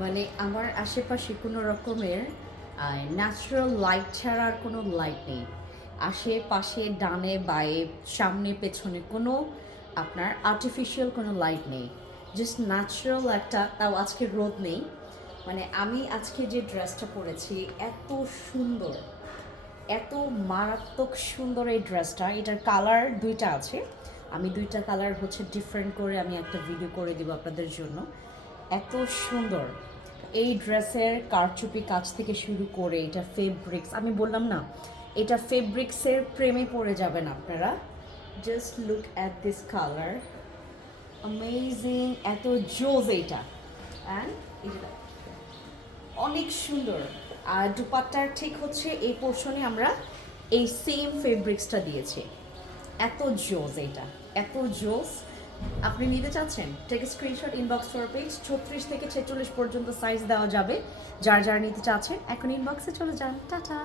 মানে আমার আশেপাশে কোনো রকমের ন্যাচারাল লাইট ছাড়া আর কোনো লাইট নেই। আশেপাশে, ডানে, বায়ে, সামনে, পেছনে কোনো আপনার আর্টিফিশিয়াল কোনো লাইট নেই। জাস্ট ন্যাচারাল একটা, তাও আজকে রোদ নেই। মানে আমি আজকে যে ড্রেসটা পরেছি, এত সুন্দর, এত মারাত্মক সুন্দর এই ড্রেসটা এটার কালার দুইটা আছে। আমি দুইটা কালার হচ্ছে ডিফারেন্ট করে আমি একটা ভিডিও করে দিব আপনাদের জন্য। এত সুন্দর। এই ড্রেসের কারচুপি কাজ থেকে শুরু করে এটা ফেব্রিক্স আমি বললাম না, এটা ফেব্রিক্সের প্রেমে পড়ে যাবেন আপনারা। Just look at this colour amazing এত জোজ এইটা। অ্যান্ড অনেক সুন্দর। আর দুপাট্টার ঠিক হচ্ছে এই পোর্শনে আমরা এই সেম ফেব্রিক্সটা দিয়েছি। এত জোজ এইটা, এত জোস আপনি নিতে চাচ্ছেন take screenshot inbox four page ছত্রিশ থেকে ছেচল্লিশ পর্যন্ত সাইজ দেওয়া যাবে। যার যার নিতে চাচ্ছেন, এখন ইনবক্সে চলে যান। টাটা।